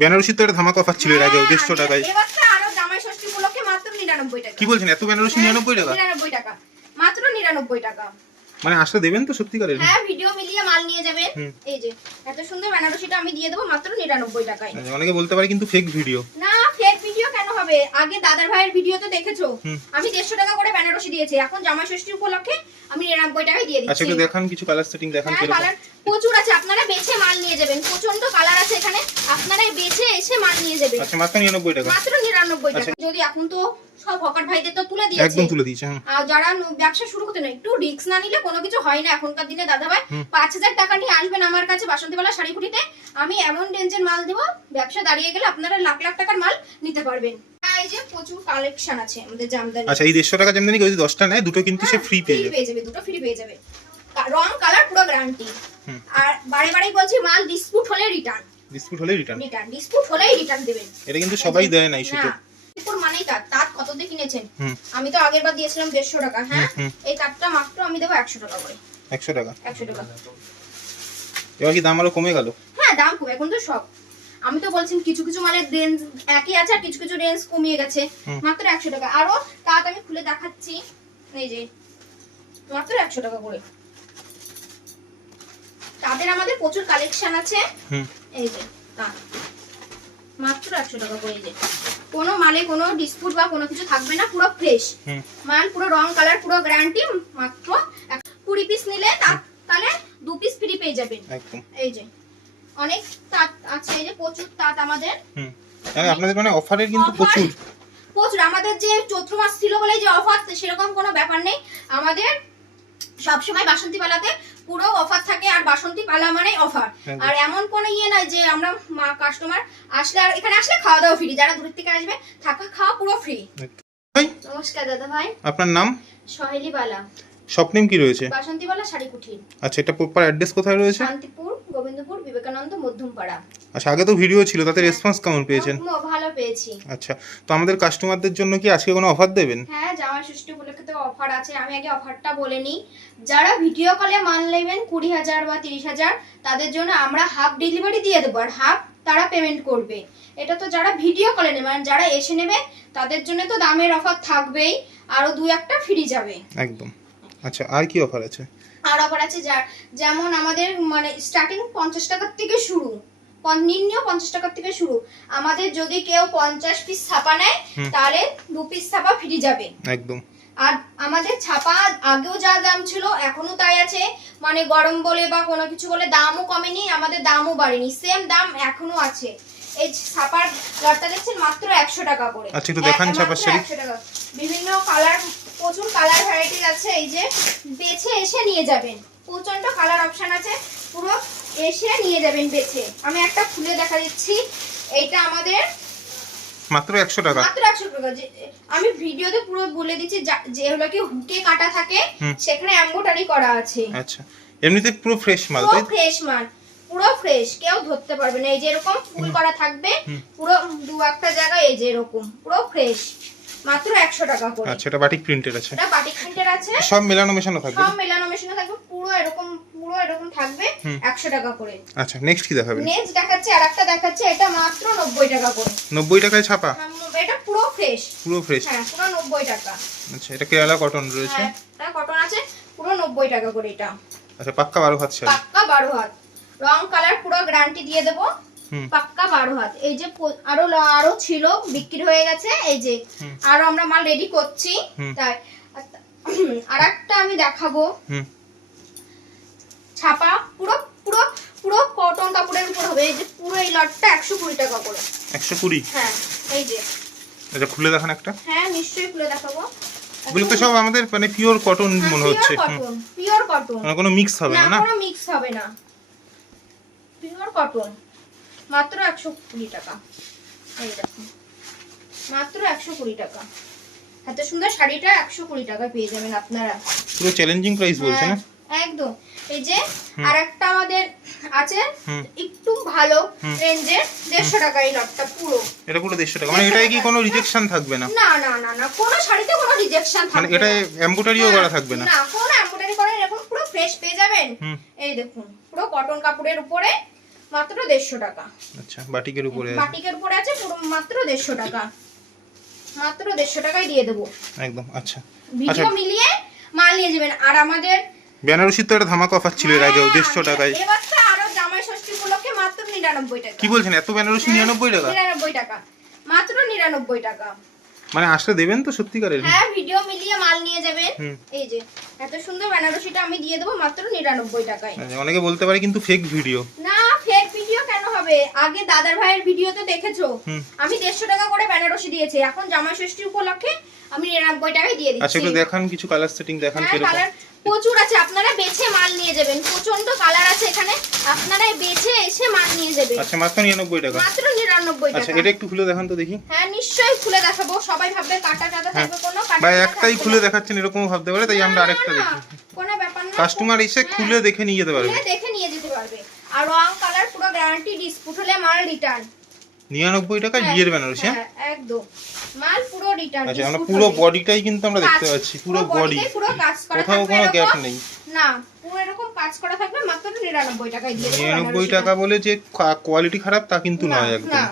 বেনারসি তো এটা ধামাকা অফার ছিল এর আগে 150 টাকায়। এবারটা আরো জামাই ষষ্ঠী উপলক্ষে মাত্র 99 টাকা। কি বলছেন এত বেনারসি 99 টাকা? 99 টাকা মাত্র 99 টাকা। মানে আসলে দেবেন তো সত্যিকারের? হ্যাঁ, ভিডিও মিলিয়ে মাল নিয়ে যাবেন। এই যে এত সুন্দর বেনারসিটা আমি দিয়ে দেব মাত্র 99 টাকায়। অনেকে বলতে পারে কিন্তু ফেক ভিডিও। না, ফেক ভিডিও কেন হবে? আগে দাদার ভাইয়ের ভিডিও তো দেখেছো, আমি 150 টাকা করে বেনারসি দিয়েছি। এখন জামাই ষষ্ঠী উপলক্ষে আমি 99 টাকায় দিয়ে দিচ্ছি। আচ্ছা, একটু দেখান কিছু কালার সেটিং দেখান হ্যাঁ, কিরকম। কালার প্রচুর আছে, আপনারা বেছে মাল নিয়ে যাবেন। প্রচন্ড কালার আছে এখানে, আপনারাই বেছে এসে মাল নিয়ে যাবেন। আচ্ছা, মাত্র 99 টাকা। মাত্র 99 টাকা। যদি এখন তো সব হকার ভাইদের তো তুলে দিয়েছে, একদম তুলে দিয়েছে। আর যারা ব্যবসা শুরু করতে না, একটু রিস্ক না নিলে কোনো কিছু হয় না এখনকার দিনে। দাদা ভাই 5000 টাকা নিয়ে আসবেন আমার কাছে বাসন্তীবালা শাড়িকুটিতে, আমি এমন রেঞ্জের মাল দেব, ব্যবসা দাঁড়িয়ে গেলে আপনারা লাখ লাখ টাকার মাল নিতে পারবেন। এই যে প্রচুর কালেকশন আছে আমাদের জামদানি। আচ্ছা, এই 150 টাকা জামদানি যদি 10টা নেয় দুটো কিন্তু সে ফ্রি পেয়ে যাবে। দুটো ফ্রি পেয়ে যাবে, রং কালার পুরো গ্যারান্টি। আর বারে বারে বলছি, মাল ডিসপুট হলে রিটার্ন। ডিসপুট হলে রিটার্ন? ডিসপুট হলেই রিটার্ন দিবেন। এটা কিন্তু সবাই দেয় না এই সুযোগ। পুরো মানেই তাঁত কত দিয়ে কিনেছেন? আমি তো আগের বার দিয়েছিলাম 150 টাকা। হ্যাঁ, এই তাঁতটা মাত্র আমি দেব 100 টাকা করে। 100 টাকা? 100 টাকা। এবার কি দাম আরো কমে গেল? হ্যাঁ, দাম কমে। এখন তো সব, আমি তো বলছি কিছু কিছু মালের রেঞ্জ একই আছে আর কিছু কিছু রেঞ্জ কমিয়ে গেছে। মাত্র 100 টাকা। আরো তাঁত আমি খুলে দেখাচ্ছি, এই যে মাত্র 100 টাকা করে। তাদের আমাদের প্রচুর কালেকশন আছে। এই যে তাঁত মাত্র 100 টাকা করে। এই যে কোনো মালে কোনো ডিসপুট বা কোনো কিছু থাকবে না, পুরো ফ্রেশ মাল, পুরো রং কালার পুরো গ্যারান্টি। মাত্র 20 পিস নিলে তাহলে 2 পিস ফ্রি পেয়ে যাবেন। একদম। এই যে অনেক তাঁত আছে, এই যে প্রচুর তাঁত আমাদের। আপনাদের মানে অফারের কিন্তু প্রচুর প্রচুর। আমাদের যে চৈত্র মাস ছিল বলে যে অফার, সেরকম কোনো ব্যাপার নেই। আমাদের সবসময় বাসন্তী পালাতে পুরো অফার থাকে, আর বাসন্তী পালা মানে অফার। আর এমন কোনো ইয়ে নাই যে আমরা কাস্টমার আসলে আর এখানে আসলে খাওয়া দাওয়া ফ্রি, যারা দূর থেকে আসবে থাকা খাওয়া পুরো ফ্রি। নমস্কার দাদা ভাই, আপনার নাম? সহেলি বালা। শপ নেম কি রয়েছে? বাসন্তী বালা শাড়িকুঠি। আচ্ছা, এটা প্রপার অ্যাড্রেস কোথায় রয়েছে? শান্তিপুর, গোবিন্দপুর, বিবেকানন্দ মধ্যমপাড়া। আচ্ছা, আগে তো ভিডিও ছিল, তাতে রেসপন্স কেমন পেয়েছেন? ভালো পেয়েছি। আচ্ছা, তো আমাদের কাস্টমারদের জন্য কি আজকে কোনো অফার দেবেন? হ্যাঁ, জামাই ষষ্ঠী উপলক্ষে তো অফার আছে। আমি আগে অফারটা বলে নিই। যারা ভিডিও কলে মাল নেবেন 20,000 বা 30,000, তাদের জন্য আমরা হাফ ডেলিভারি দিয়ে দেবো, আর হাফ তারা পেমেন্ট করবে। এটা তো যারা ভিডিও কলে নেবে, আর যারা এসে নেবে তাদের জন্য তো দামের অফার থাকবেই, আরো 2-1টা ফ্রি যাবে। একদম। আচ্ছা, আর কি অফার আছে? আর অফার আছে যেমন আমাদের মানে স্টার্টিং 50 টাকার থেকে শুরু, নিম্ন 50 টাকার থেকে শুরু। আমাদের যদি কেউ 50 পিস ছাপা নেয় তাহলে 2 পিস ছাপা ফ্রি যাবে। একদম। আর আমাদের ছাপা আগেও যা দাম ছিল এখনো তাই আছে, মানে গরম বলে বা কোনো কিছু বলে দামও কমেনি, আমাদের দামও বাড়েনি, সেম দাম এখনো আছে। এই ছাপার লটটা দেখছেন মাত্র 100 টাকা করে। আচ্ছা, একটু দেখান ছাপার শাড়ি। 100 টাকা। বিভিন্ন কালার, প্রচুর কালার ভ্যারাইটি আছে। এই যে বেছে এসে নিয়ে যাবেন, প্রচন্ড কালার অপশন আছে, পুরো এসে নিয়ে যাবেন বেছে। আমি একটা খুলে দেখা দিচ্ছি, এইটা আমাদের মাত্র 100 টাকা। মাত্র 100 টাকা। আমি ভিডিওতে পুরো বলে দিচ্ছি, যেগুলো কি হুকে কাটা থাকে সেখানে এমব্রয়ডারি করা আছে। আচ্ছা, এমনিতে পুরো ফ্রেশ মাল, তাই? ফ্রেশ মাল, পুরো ফ্রেশ, কেউ ধরতে পারবে না। এই যে এরকম ফুল করা থাকবে পুরো 2-1টা জায়গায়, এই যে এরকম পুরো ফ্রেশ, মাত্র 100 টাকা করে। আচ্ছা, এটা বাটিক প্রিন্টের আছে? এটা বাটিক প্রিন্টের আছে, সব মেলানো মেশানো থাকবে? সব মেলানো মেশানো থাকবে, পুরো এরকম থাকবে 100 টাকা করে। আচ্ছা, নেক্সট কি দেখাবেন? নেক্সট দেখাচ্ছি, আরেকটা দেখাচ্ছি, এটা মাত্র 90 টাকা করে। 90 টাকায় ছাপা? এটা পুরো ফ্রেশ। পুরো ফ্রেশ? হ্যাঁ, পুরো 90 টাকা। আচ্ছা, এটা কেরালা কটন রয়েছে? হ্যাঁ, এটা কটন আছে, পুরো 90 টাকা করে এটা। আচ্ছা, পাক্কা 12 হাত শাড়ি? পাক্কা 12 হাত, রং কালার পুরো গ্যারান্টি দিয়ে দেব, পাক্কা 12 হাত। এই যে আরো ছিল, বিক্রি হয়ে গেছে। এই যে আরো আমরা মাল রেডি করছি, তাই আরেকটা আমি দেখাবো। ছাপা পুরো পুরো পুরো কটন কাপড়ের উপর হবে। এই যে পুরো এই লটটা 120 টাকা করে। 120? হ্যাঁ, এই যে। আচ্ছা, খুলে দেখান একটা। হ্যাঁ, নিশ্চয়ই খুলে দেখাবো। এগুলো তো সব আমাদের মানে পিওর কটন মনে হচ্ছে। পিওর কটন, মানে কোনো মিক্স হবে না? না, কোনো মিক্স হবে না, পিওর কটন। মাত্র 120 টাকা। এই দেখুন, মাত্র 120 টাকা। এত সুন্দর শাড়িটা 120 টাকা পেয়ে যাবেন আপনারা। পুরো চ্যালেঞ্জিং প্রাইস বলছেন না? একদম। এই যে আরেকটা আমাদের আছে একটু ভালো রেঞ্জের, 150 টাকা এই লটটা পুরো। এটা পুরো 150 টাকা। মানে এটাই কি কোনো রিজেকশন থাকবে না? না না না না, কোনো শাড়িতে কোনো রিজেকশন থাকবে না। মানে এটা এমব্রয়ডারিও করা থাকবে না? না, কোনো এমব্রয়ডারি করা, এরকম পুরো ফ্রেশ পেয়ে যাবেন। এই দেখুন, পুরো কটন কাপড়ের উপরে মাত্র 150 টাকা। আচ্ছা বাটিকের উপরে আছে, বাটিকের উপরে আছে পুরো মাত্র 150 টাকা, মাত্র 150 টাকায় দিয়ে দেবো একদম। আচ্ছা ভিডিও মিলিয়ে মাল নিয়ে যাবেন। আর আমাদের বেনারসির তো একটা ধামাকা অফার ছিল এর আগেও 150 টাকায়, এবার তো আরো জামাই ষষ্ঠী উপলক্ষে মাত্র 99 টাকা। কি বলছেন এত বেনারসি 99 টাকা? 99 টাকা, মাত্র 99 টাকা। মানে আসলে দেবেন তো সত্যিকারের? হ্যাঁ ভিডিও মিলিয়ে মাল নিয়ে যাবেন। এই যে এত সুন্দর বেনারসিটা আমি দিয়ে দেবো মাত্র 99 টাকায়। অনেকে বলতে পারে কিন্তু ফেক ভিডিও। না ফেক ভিডিও কেন হবে, আগে দাদার ভাইয়ের ভিডিও তো দেখেছো, আমি 150 টাকা করে বেনারসি দিয়েছি, এখন জামাই ষষ্ঠী উপলক্ষে আমি 99 টাকায় দিয়ে দিচ্ছি। আচ্ছা একটু দেখান, কিছু কালার সেটিং দেখান কিরকম। কালার প্রচুর আছে, আপনারা বেছে মাল নিয়ে যাবেন, প্রচন্ড কালার আছে এখানে, আপনারা বেছে এসে মাল নিয়ে যাবেন। আচ্ছা মাত্র 99 টাকা, মাত্র 99 টাকা। আচ্ছা এটা একটু খুলে দেখান তো দেখি। হ্যাঁ নিশ্চয়ই খুলে দেখাবো, সবাই ভাববে কাটা কাটা থাকবে, কোনো কাটা ভাই একটাই খুলে দেখাচ্ছেন এরকম ভাবতে পারে, তাই আমরা আরেকটা দেখি। কোনো ব্যাপার না, কাস্টমার এসে খুলে দেখে নিয়ে যেতে পারবে, খুলে দেখে নিয়ে যেতে পারবে। আর রং কালার পুরো গ্যারান্টি, ডিসপুট হলে মাল রিটার্ন। 99 টাকায় বিয়ের বেনারসি। হ্যাঁ একদম মাল পুরো রিটার্ন। আচ্ছা আমরা পুরো বডিটাই কিন্তু আমরা দেখতে পাচ্ছি, পুরো বডি, পুরো কাজ করা, কোথাও কোনো গ্যাপ নেই। না পুরো এরকম কাজ করা থাকবে, মাত্র 99 টাকায় দিয়ে দেব। 99 টাকা বলে যে কোয়ালিটি খারাপ তা কিন্তু নয় একদম, না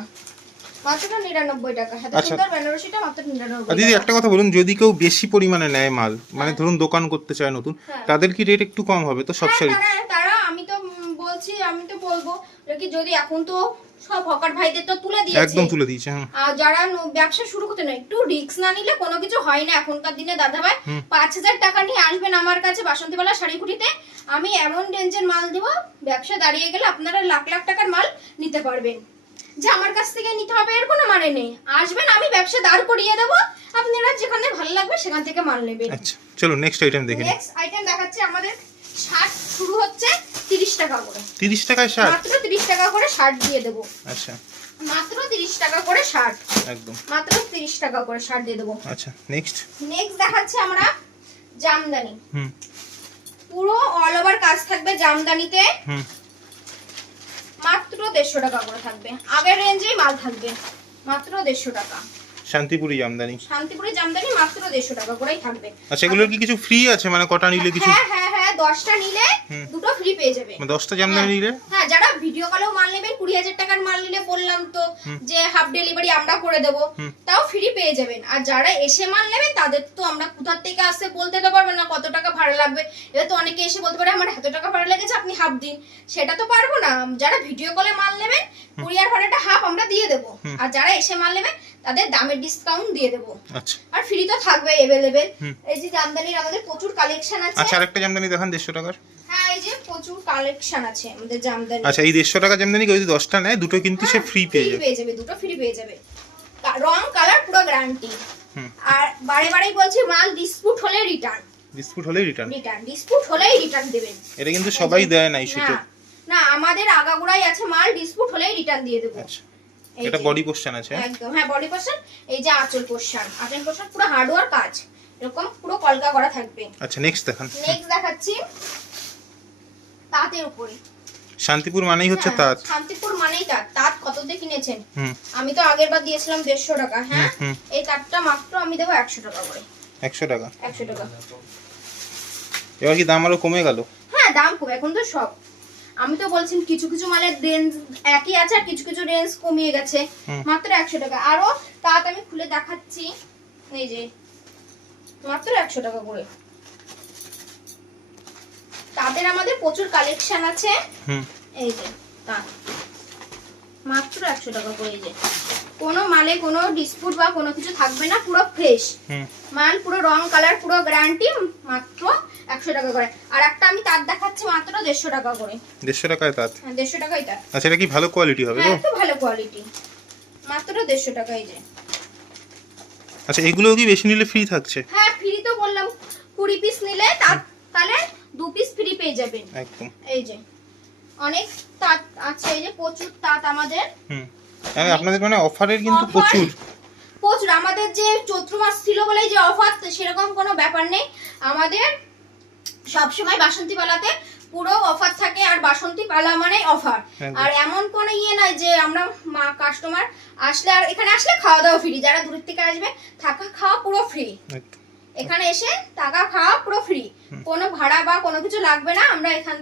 মাত্র 99 টাকা। এত সুন্দর বেনারসিটা মাত্র 99 টাকা। দিদি একটা কথা বলুন, যদি কেউ বেশি পরিমাণে নেয় মাল, মানে ধরুন দোকান করতে চায় নতুন, তাদের কি রেট একটু কম হবে তো সব শাড়ি? তারা আমি তো বলছি, আমি তো বলবো কি, যদি এখন তো সব হকার ভাইদের তো তুলে দিয়েছে, একদম তুলে দিয়েছে। হ্যাঁ আর যারা ব্যবসা শুরু করতে না, একটু রিস্ক না নিলে কোনো কিছু হয় না এখনকার দিনে। দাদা ভাই 5000 টাকা নিয়ে আসবেন আমার কাছে বাসন্তীবালা শাড়িকুটিতে, আমি এমন রেঞ্জের মাল দেব, ব্যবসা দাঁড়িয়ে গেলে আপনারা লাখ লাখ টাকার মাল নিতে পারবেন। যে আমার কাছ থেকে নিতে হবে এর কোনো মানে নেই, আসবেন আমি ব্যবসা দাঁড় করিয়ে দেবো, আপনারা যেখানে ভালো লাগবে সেখান থেকে মাল নেবেন। আচ্ছা চলো নেক্সট আইটেম দেখে নিই। নেক্সট আইটেম দেখাচ্ছি, আমাদের শার্ট শুরু হচ্ছে 30 টাকা করে। 30 টাকায় শার্ট? মাত্র 30 টাকা করে শার্ট দিয়ে দেবো। আচ্ছা মাত্র 30 টাকা করে শার্ট, একদম মাত্র 30 টাকা করে শার্ট দিয়ে দেবো। আচ্ছা নেক্সট দেখাচ্ছি আমরা জামদানি, পুরো অল ওভার কাজ থাকবে জামদানিতে, মাত্র 150 টাকা করে থাকবে, আগের রেঞ্জেই মাল থাকবে, মাত্র 150 টাকা। শান্তিপুরি জামদানি, শান্তিপুরি জামদানি মাত্র 150 টাকা করেই থাকবে। আচ্ছা এগুলোর কি কিছু ফ্রি আছে, মানে কটা নিলে কিছু? হ্যাঁ হ্যাঁ হ্যাঁ 10টা নিলে দুটো ফ্রি পেয়ে যাবে। মানে 10টা জামদানি নিলে? হ্যাঁ যারা ভিডিও কলেও মাল নেবেন, 20000 টাকার মাল নিলে বললাম তো যে হাফ ডেলিভারি আমরা করে দেব, তাও ফ্রি পেয়ে যাবেন। আর যারা এসে মাল নেবেন তাদের তো আমরা কোথা থেকে আসছে বলতে তো পারবো না, কত টাকা ভাড়া লাগবে। এবার তো অনেকে এসে বলতে পারে আমার এত টাকা ভাড়া লেগেছে আপনি হাফ দিন, সেটা তো পারবো না। যারা ভিডিও কলে মাল নেবেন কুরিয়ার ভাড়াটা হাফ আমরা দিয়ে দেবো, আর যারা এসে মাল নেবেন তাদের দামের ডিসকাউন্ট দিয়ে দেবো। আচ্ছা আর ফ্রি তো থাকবে अवेलेबल। এই যে জামদানির আমাদের প্রচুর কালেকশন আছে। আচ্ছা আরেকটা জামদানি দেখান 150 টাকার। হ্যাঁ এই যে প্রচুর কালেকশন আছে আমাদের জামদানি। আচ্ছা এই 150 টাকা জামদানি যদি 10টা নেয় দুটো কিন্তু সে ফ্রি পেয়ে যাবে, দুটো ফ্রি পেয়ে যাবে, রং কালার পুরো গ্যারান্টি। আর বারে বারেই বলছি মাল ডিসপুট হলে রিটার্ন, ডিসপুট হলেই রিটার্ন, ডিসপুট হলেই রিটার্ন দেবেন। এটা কিন্তু সবাই দেয় না এই সুযোগ। না আমাদের আগাগোড়াই আছে মাল, ডিসপুট হলেই রিটার্ন দিয়ে দেব। আচ্ছা এটা বডি পোরশন আছে একদম, হ্যাঁ বডি পোরশন। এই যে আঁচল পোরশন, আঁচল পোরশন পুরো হার্ডওয়ার কাজ, এরকম পুরো কলকা করা থাকবে। আচ্ছা নেক্সট দেখান। নেক্সট দেখাচ্ছি তাঁতের উপরে। শান্তিপুর মানেই হচ্ছে তাঁত, শান্তিপুর মানেই তাঁত। তাঁত কত দিয়ে কিনেছেন? আমি তো আগের বার দিয়েছিলাম 150 টাকা। হ্যাঁ এই তাঁতটা মাত্র আমি দেবো 100 টাকা করে। 100 টাকা? 100 টাকা। এবার কি দাম আরো কমে গেল? হ্যাঁ দাম কমে, এখন তো সব, আমি তো বলছি কিছু কিছু মালের রেঞ্জ একই আছে আর কিছু কিছু রেঞ্জ কমিয়ে গেছে, মাত্র 100 টাকা। আরো তাঁত আমি খুলে দেখাচ্ছি, এই যে মাত্র 100 টাকা করে। তাদের আমাদের প্রচুর কালেকশন আছে। এই যে তাঁত মাত্র 100 টাকা করে। এই যে কোনো মালে কোনো ডিসপুট বা কোনো কিছু থাকবে না, পুরো ফ্রেশ মাল, পুরো রং কালার পুরো গ্যারান্টি, মাত্র 100 টাকা করে। আর একটা আমি তাঁত দেখাচ্ছি মাত্র 150 টাকা করে। 150 টাকায় তাঁত? হ্যাঁ 150 টাকাই তাঁত। আচ্ছা এটা কি ভালো কোয়ালিটি হবে? হ্যাঁ একটু ভালো কোয়ালিটি, মাত্র 150 টাকা। এই যে আচ্ছা এগুলো কি বেশি নিলে ফ্রি থাকছে? হ্যাঁ ফ্রি তো বললাম, 20 পিস নিলে তাহলে 2 পিস ফ্রি পেয়ে যাবেন একদম। এই যে অনেক তাঁত আছে, এই যে প্রচুর তাঁত আমাদের। আপনাদের মানে অফারের কিন্তু প্রচুর আমাদের যে চৈত্র মাস ছিল বলে যে অফার, সেরকম কোনো ব্যাপার নেই। আমাদের সব সময় বাসন্তী পালাতে পুরো অফার থাকে, আর বাসন্তী পালা মানে অফার। আর এমন কোনো ইয়ে নাই যে আমরা কাস্টমার আসলে, আর এখানে আসলে খাওয়া দাওয়া ফ্রি, যারা দূর থেকে আসবে থাকা খাওয়া পুরো ফ্রি, এখানে এসে থাকা খাওয়া পুরো ফ্রি, কোনো ভাড়া বা কোনো কিছু লাগবে না। আমরা এখান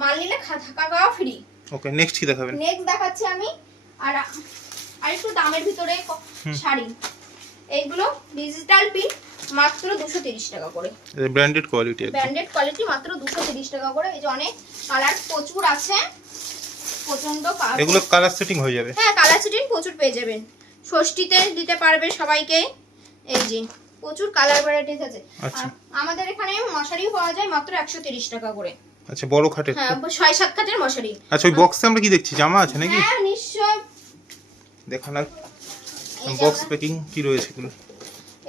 মাল নিলে থাকা খাওয়া ফ্রি। ওকে, নেক্সট কি দেখাবেন? নেক্সট দেখাচ্ছি আমি আর আর একটু দামের ভিতরে শাড়ি। এইগুলো ডিজিটাল প্রিন্ট মাত্র 230 টাকা করে। ব্র্যান্ডেড কোয়ালিটি, ব্র্যান্ডেড কোয়ালিটি মাত্র 230 টাকা করে। এই যে অনেক কালার প্রচুর আছে, প্রচন্ড এগুলো কালার সেটিং হয়ে যাবে। হ্যাঁ, কালার সেটিং প্রচুর পেয়ে যাবেন, ষষ্ঠীতে দিতে পারবে সবাইকে। এই যে প্রচুর কালার ভ্যারাইটিস আছে। আচ্ছা, আমাদের এখানে মশারিও পাওয়া যায় মাত্র 130 টাকা করে। আচ্ছা, বড় খাটের? হ্যাঁ, 6-7 খাটের মশারি। আচ্ছা, ওই বক্সে আমরা কি দেখছি, জামা আছে নাকি? হ্যাঁ নিশ্চয়, দেখান আর বক্স প্যাকিং কি রয়েছে এগুলো।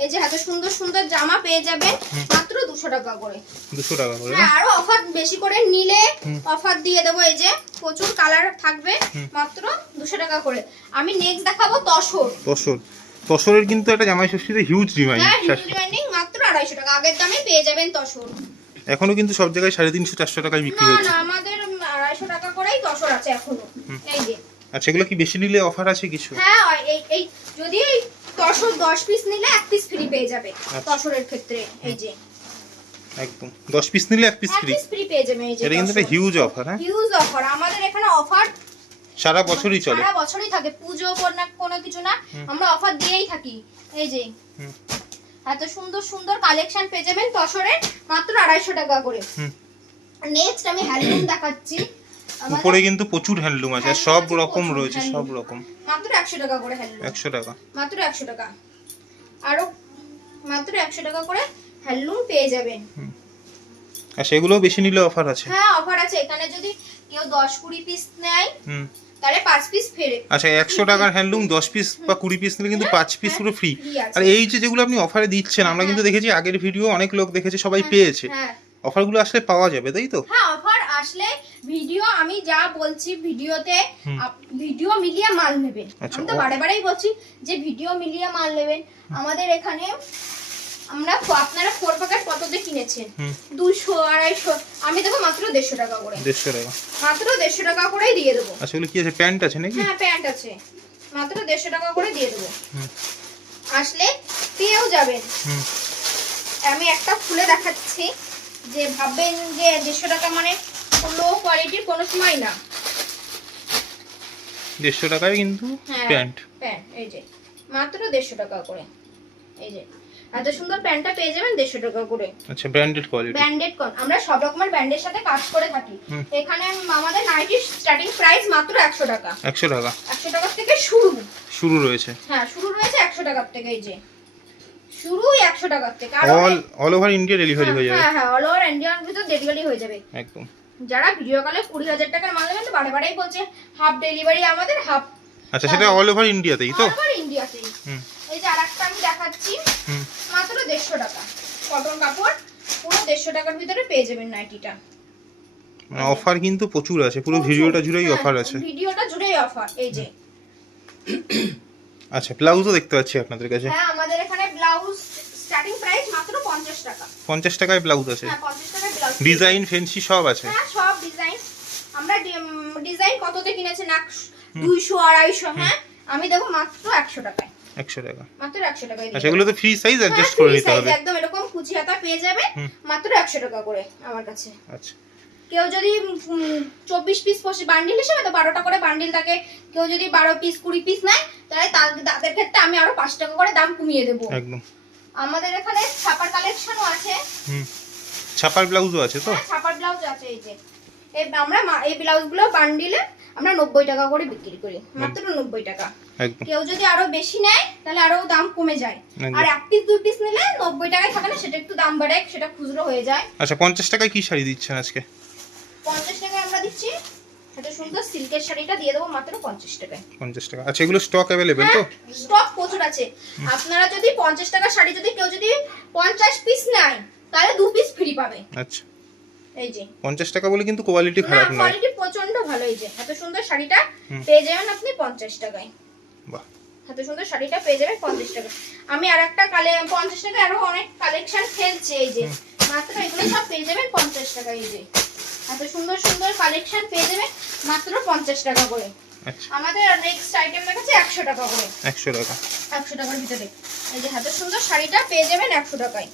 এই যে এত সুন্দর সুন্দর জামা পেয়ে যাবেন মাত্র 200 টাকা করে। 200 টাকা করে? হ্যাঁ, আরো অফার বেশি করে নিলে অফার দিয়ে দেবো। এই যে প্রচুর কালার থাকবে মাত্র 200 টাকা করে। আমি নেক্সট দেখাবো তসর। তসরের কিন্তু একটা জামাই ষষ্ঠীতে হিউজ ডিমান্ড। হ্যাঁ, হিউজ ডিমান্ডিং, মাত্র 250 টাকা আগের দামে পেয়ে যাবেন তসর। এখনো কিন্তু সব জায়গায় 350-400 টাকায় বিক্রি না হচ্ছে। না, আমাদের 250 টাকা করেই তসর আছে এখনো। এই যে আচ্ছা, এগুলো কি বেশি নিলে অফার আছে কিছু? হ্যাঁ, এই যদি এই তসর 10 পিস নিলে 1 পিস ফ্রি পেয়ে যাবে তসরের ক্ষেত্রে। এই যে একদম 10 পিস নিলে 1 পিস 1 ফ্রি। পিস ফ্রি পেয়ে যাবে। এই যে এটা কিন্তু একটা হিউজ অফার। হ্যাঁ, হিউজ অফার। আমাদের এখানে অফার সারা বছরই চলে। সারা বছরই থাকে, পুজো কোনো কিছু না, আমরা অফার দিয়েই থাকি। এই যে এত সুন্দর সুন্দর কালেকশন পেয়ে যাবেন তসরের মাত্র 250 টাকা করে। নেক্সট আমি হ্যান্ডলুম দেখাচ্ছি। উপরে কিন্তু প্রচুর হ্যান্ডলুম আছে, সব রকম রয়েছে, সব রকম। মাত্র 100 টাকা করে হ্যান্ডলুম। 100 টাকা, মাত্র 100 টাকা। আরো মাত্র 100 টাকা করে হ্যান্ডলুম পেয়ে যাবেন। আর সেগুলো বেশি নিলে অফার আছে? হ্যাঁ, অফার আছে। এখানে যদি কেউ 10-20 পিস নেয় তাহলে 5 পিস ফেরে। আচ্ছা, 100 টাকার হ্যান্ডলুম 10 পিস বা 20 পিস নিলে কিন্তু 5 পিস পুরো ফ্রি। আর এই যে যেগুলো আপনি অফারে দিচ্ছেন, আমরা কিন্তু দেখেছি আগের ভিডিও, অনেক লোক দেখেছে, সবাই পেয়েছে। অফারগুলো আসলে পাওয়া যাবে, তাই তো? হ্যাঁ, অফার আসলে ভিডিও আমি যা বলছি ভিডিওতে ভিডিও মিলিয়ে মাল নেবেন। আমি তো বারেবারেই বলছি যে ভিডিও মিলিয়ে মাল নেবেন। আমাদের এখানে আপনারা 4 প্যাকেট কততে কিনেছেন? 200-250। আমি দেবো মাত্র 150 টাকা করে। 150 টাকা, মাত্র 150 টাকা করেই দিয়ে দেবো। আচ্ছা, এগুলো কি আছে, প্যান্ট আছে নাকি? হ্যাঁ, প্যান্ট আছে, মাত্র 150 টাকা করে দিয়ে দেবো। আসলে পেয়েও যাবেন। আমি একটা খুলে দেখাচ্ছি, যে ভাববেন যে 150 টাকা মানে লো কোয়ালিটির কোনো সময় না। 150 টাকায় কিন্তু প্যান্ট। এই যে মাত্র 150 টাকা করে। এই যে এত সুন্দর প্যান্টটা পেয়ে যাবেন 150 টাকা করে। আচ্ছা, ব্র্যান্ডেড কোয়ালিটি। ব্র্যান্ডেড আমরা সব রকমের ব্র্যান্ডের সাথে কাজ করে থাকি। এখানে আমাদের নাইটির স্টার্টিং প্রাইস মাত্র 100 টাকা। 100 টাকা, 100 টাকা থেকে শুরু রয়েছে। হ্যাঁ, শুরু রয়েছে 100 টাকা থেকে। এই যে শুরু 100 টাকা থেকে। অল ওভার ইন্ডিয়া ডেলিভারি হয়ে যাবে। হ্যাঁ, অল ওভার ইন্ডিয়ার ভিতর ডেলিভারি হয়ে যাবে একদম। যারা ভিডিও কলে 20,000 টাকার মাল নেবেন তো বারেবারেই বলছে হাফ ডেলিভারি আমাদের, হাফ। আচ্ছা, সেটা অল ওভার ইন্ডিয়াতেই তো? অল ওভার ইন্ডিয়াতেই। এই যে আরেকটা আমি দেখাচ্ছি, মাত্র 150 টাকা। কটন কাপড়, পুরো 150 টাকার ভিতরে পেয়ে যাবেন নাইটিটা। মানে অফার কিন্তু প্রচুর আছে, পুরো ভিডিওটা জুড়েই অফার আছে। ভিডিওটা জুড়েই অফার। এই যে আচ্ছা, ব্লাউজও দেখতে পাচ্ছি আপনাদের কাছে। হ্যাঁ, আমাদের এখানে ব্লাউজ স্টার্টিং প্রাইস মাত্র 50 টাকা। 50 টাকায় ব্লাউজ আছে? হ্যাঁ, 50 টাকায় ব্লাউজ। ডিজাইন ফেন্সি সব আছে? হ্যাঁ, সব ডিজাইন। আমরা ডিজাইন কততে কিনেছেন? 200-250। হ্যাঁ, আমি দেবো মাত্র 100 টাকায়। 100 টাকা, মাত্র 100 টাকায়। আচ্ছা, এগুলো তো ফ্রি সাইজ অ্যাডজাস্ট করে নিতে হবে? একদম এরকম কুচি হাতা পেয়ে যাবে মাত্র 100 টাকা করে আমার কাছে। আচ্ছা, কেউ যদি 24 পিস বান্ডিল হিসেবে তো 12টা করে বান্ডিল থাকে, কেউ যদি 12 পিস 20 পিস নেয় তাহলে তাদের ক্ষেত্রে আমি আরো 5 টাকা করে দাম কমিয়ে দেবো। একদম। আমাদের এখানে ছাপার কালেকশনও আছে। ছাপার ব্লাউজও আছে তো? ছাপার ব্লাউজ আছে। এই যে আমরা এই ব্লাউজগুলো বান্ডিলে আমরা 90 টাকা করে বিক্রি করি, মাত্র 90 টাকা। কেউ যদি আরো বেশি নেয় তাহলে আরো দাম কমে যায়। আর 1 পিস 2 পিস নিলে 90 টাকায় থাকে না, সেটা একটু দাম বাড়ে, সেটা খুচরো হয়ে যায়। আচ্ছা, 50 টাকায় কি শাড়ি দিচ্ছেন আজকে? 50 টাকায় আমরা দিচ্ছি সেটা সুন্দর সিল্কের শাড়িটা দিয়ে দেবো মাত্র 50 টাকায়। 50 টাকা। আচ্ছা, এগুলো স্টক अवेलेबल তো? স্টক প্রচুর আছে। আপনারা যদি 50 টাকা শাড়ি যদি কেউ যদি 50 পিস নেয় তাহলে 2 পিস ফ্রি পাবে। আচ্ছা, এই যে 50 টাকা বলে কিন্তু কোয়ালিটি খারাপ নয়। কোয়ালিটি প্রচন্ড ভালো। এই যে এত সুন্দর শাড়িটা পেয়ে যাবেন আপনি 50 টাকায়। বাহ, এত সুন্দর শাড়িটা পেয়ে যাবেন 50 টাকা। আমি আরেকটা 50 টাকায় আরো অনেক কালেকশন ফেলছি। এই যে মাত্র এগুলো সব পেয়ে যাবেন 50 টাকা। এই যে এত সুন্দর সুন্দর কালেকশন পেয়ে যাবেন মাত্র 50 টাকা করে। আচ্ছা, আমাদের নেক্সট আইটেম দেখাচ্ছি 100 টাকা করে। 100 টাকা, 100 টাকার ভিতরে এই যে এত সুন্দর শাড়িটা পেয়ে যাবেন 100 টাকায়।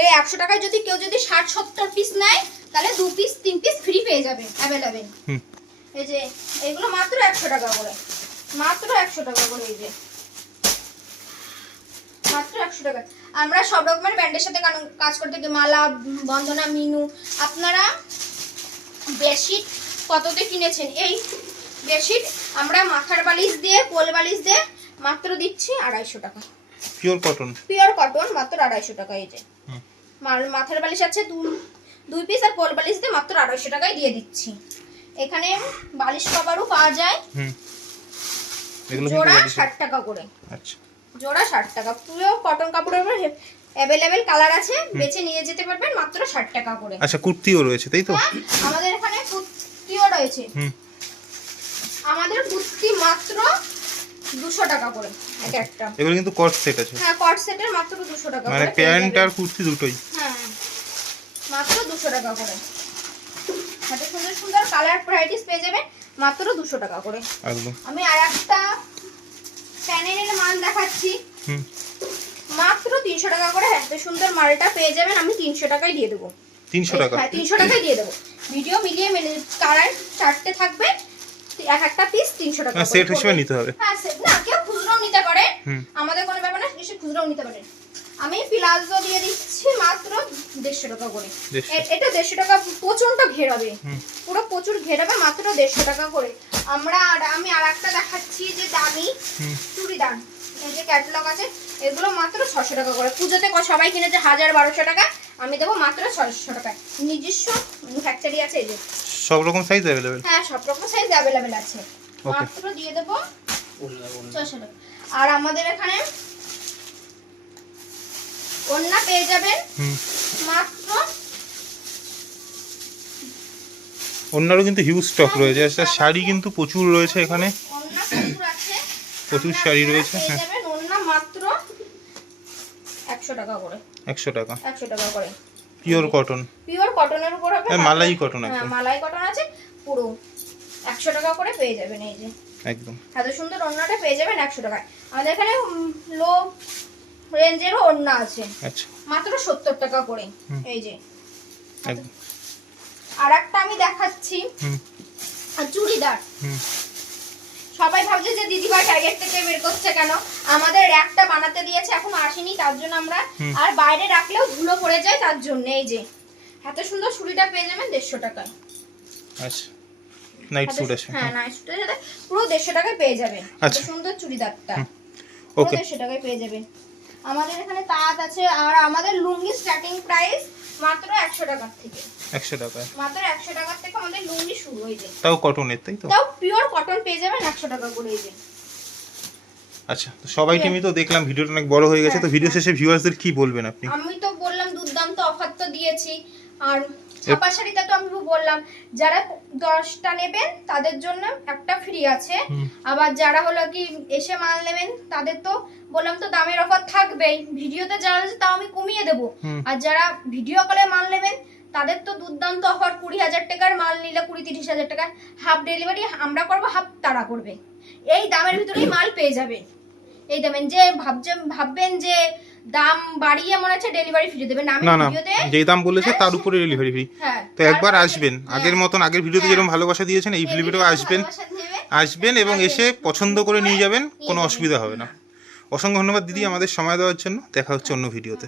এই 100 টাকায় যদি কেউ যদি 60-70 পিস নেয় তাহলে 2 পিস 3 পিস ফ্রি পেয়ে যাবেন अवेलेबल। এই যে এগুলো মাত্র 100 টাকা করে, মাত্র 100 টাকা করে। এই যে মাত্র 100 টাকা। আমরা সব রকমের ব্র্যান্ডের সাথে কাজ করতে থাকি, মালা, বন্দনা, মিনু। আপনারা বেডশিট কততে কিনেছেন? এই বেডশিট আমরা মাথার বালিশ দিয়ে, কোল বালিশ দিয়ে মাত্র দিচ্ছি 250 টাকা। পিওর কটন, পিওর কটন মাত্র 250 টাকা। এই যে মাথার বালিশ আছে 2 পিস, আর কোল বালিশ দিয়ে মাত্র 250 টাকায় দিয়ে দিচ্ছি। এখানে বালিশ কভারও পাওয়া যায়, জোড়া 60 টাকা করে। আচ্ছা, জোড়া 60 টাকা। পুরো কটন কাপড়ের উপর অ্যাভেলেবেল কালার আছে, বেছে নিয়ে যেতে পারবেন মাত্র 60 টাকা করে। আচ্ছা, কুর্তিও রয়েছে তাই তো? আমাদের এখানে কুর্তিও রয়েছে। আমাদের কুর্তি মাত্র 200 টাকা করে এক একটা। এগুলো কিন্তু কট সেট আছে। হ্যাঁ, কট সেটের মাত্র 200 টাকা করে, মানে প্যান্ট আর কুর্তি দুটোই। হ্যাঁ, মাত্র 200 টাকা করে। হাতে সুন্দর সুন্দর কালার ভ্যারাইটিস পেয়ে যাবেন মাত্র 200 টাকা করে। একদম। আমি আরেকটা প্যানেলের মাল দেখাচ্ছি, মাত্র 300 টাকা করে। এত সুন্দর মালটা পেয়ে যাবেন, আমি 300 টাকায় দিয়ে দেবো। 300 টাকা? হ্যাঁ, 300 টাকায় দিয়ে দেবো। ভিডিও মিলিয়ে কালার 4টে থাকবে, এক একটা পিস 300 টাকা করে। সেট হিসেবে নিতে হবে? হ্যাঁ, সেট না, কেউ খুচরোও নিতে পারে, আমাদের কোনো ব্যাপার না, এসে খুচরোও নিতে পারে। আমি প্লাজো দিয়ে দিচ্ছি মাত্র 150 টাকা করে। এটা 150 টাকা, প্রচন্ড ঘেরাবে, পুরো প্রচুর ঘেরাবে, মাত্র 150 টাকা করে। আমি আরেকটা দেখাচ্ছি যে দামি চুড়িদার, এই যে ক্যাটালগ আছে, এগুলো মাত্র 600 টাকা করে। পুজোতে সবাই কিনেছে 1000-1200 টাকা, আমি দেবো মাত্র 600 টাকায়। নিজস্ব ফ্যাক্টরি আছে। এই যে সব রকম সাইজ अवेलेबल? হ্যাঁ, সব রকম সাইজ अवेलेबल আছে, মাত্র দিয়ে দেবো 600 টাকা। আর আমাদের এখানে ওন্না পেয়ে যাবেন মাত্র, ওন্নারও কিন্তু হিউজ স্টক রয়েছে। আচ্ছা, শাড়ি কিন্তু প্রচুর রয়েছে এখানে, ওন্না প্রচুর আছে, প্রচুর শাড়ি রয়েছে। পেয়ে যাবেন ওন্না মাত্র 100 টাকা করে। 100 টাকা? 100 টাকা করে। Pure cotton? পিওর কটনের উপর হবে, মালাই কটন হ্যাঁ, একদম। মালাই কটন আছে পুরো, 100 টাকা করে পেয়ে যাবেন। এই যে একদম এত সুন্দর ওন্নাটা পেয়ে যাবেন 100 টাকায়। আমাদের এখানে লো রেঞ্জেরও ওন্না আছে, আচ্ছা, মাত্র 70 টাকা করে। এই যে একদম। আরেকটা আমি দেখাচ্ছি চুড়িদার। সবাই ভাবছে যে দিদিভাই প্যাকেট থেকে বের করছে কেন, আমাদের একটা বানাতে দিয়েছে, এখনো আসেনি, তার জন্য আমরা, আর বাইরে রাখলেও ধুলো পড়ে যায় তার জন্য। এই যে এত সুন্দর চুড়িটা পেয়ে যাবেন 150 টাকায়। আচ্ছা, নাইট স্যুট আছে? হ্যাঁ, নাইট স্যুটের সাথে পুরো 150 টাকায় পেয়ে যাবেন। এত সুন্দর চুড়িদারটা ওকে, 150 টাকায় পেয়ে যাবেন। আমাদের এখানে তাঁত আছে, আর আমাদের লুঙ্গি স্টার্টিং প্রাইস মাত্র 100 টাকা থেকে। 100 টাকা? মাত্র 100 টাকা থেকে আমাদের লুঙ্গি শুরু হয়ে যায়। তাও কটনের তাই তো? তাও পিওর কটন পেয়ে যাবেন 100 টাকা করে। এই যে আচ্ছা, তো সবাইকে আমি তো দেখলাম ভিডিওটা অনেক বড় হয়ে গেছে, তো ভিডিও শেষে ভিউয়ার্সদের কি বলবেন আপনি? আমি তো বললাম দুর্দান্ত অফার তো দিয়েছি, আর ছাপা শাড়িটা তো আমি বললাম, যারা 10টা নেবেন তাদের জন্য একটা ফ্রি আছে। আবার যারা হলো কি এসে মাল নেবেন তাদের তো বললাম তো দামের অফার থাকবেই, ভিডিওতে যারা আছে তাও আমি কমিয়ে দেবো। আর যারা ভিডিও কলে মাল নেবেন তাদের তো দুর্দান্ত অফার, 20,000 টাকার মাল নিলে 20-30,000 টাকা হাফ ডেলিভারি আমরা করবো, হাফ তারা করবে। এই দামের ভিতরেই মাল পেয়ে যাবেন। এই দামেন যে ভাববেন যে দাম বাড়িয়ে মনে হচ্ছে ডেলিভারি ফ্রি দেবেন না, আমি ভিডিওতে যেই দাম বলেছে তার উপরে ডেলিভারি ফ্রি। হ্যাঁ, তো একবার আসবেন, আগের মতন আগের ভিডিওতে যেরকম ভালোবাসা দিয়েছেন এই ভিডিওতেও আসবেন এবং এসে পছন্দ করে নিয়ে যাবেন, কোনো অসুবিধা হবে না। অসংখ্য ধন্যবাদ দিদি আমাদের সময় দেওয়ার জন্য। দেখা হচ্ছে অন্য ভিডিওতে।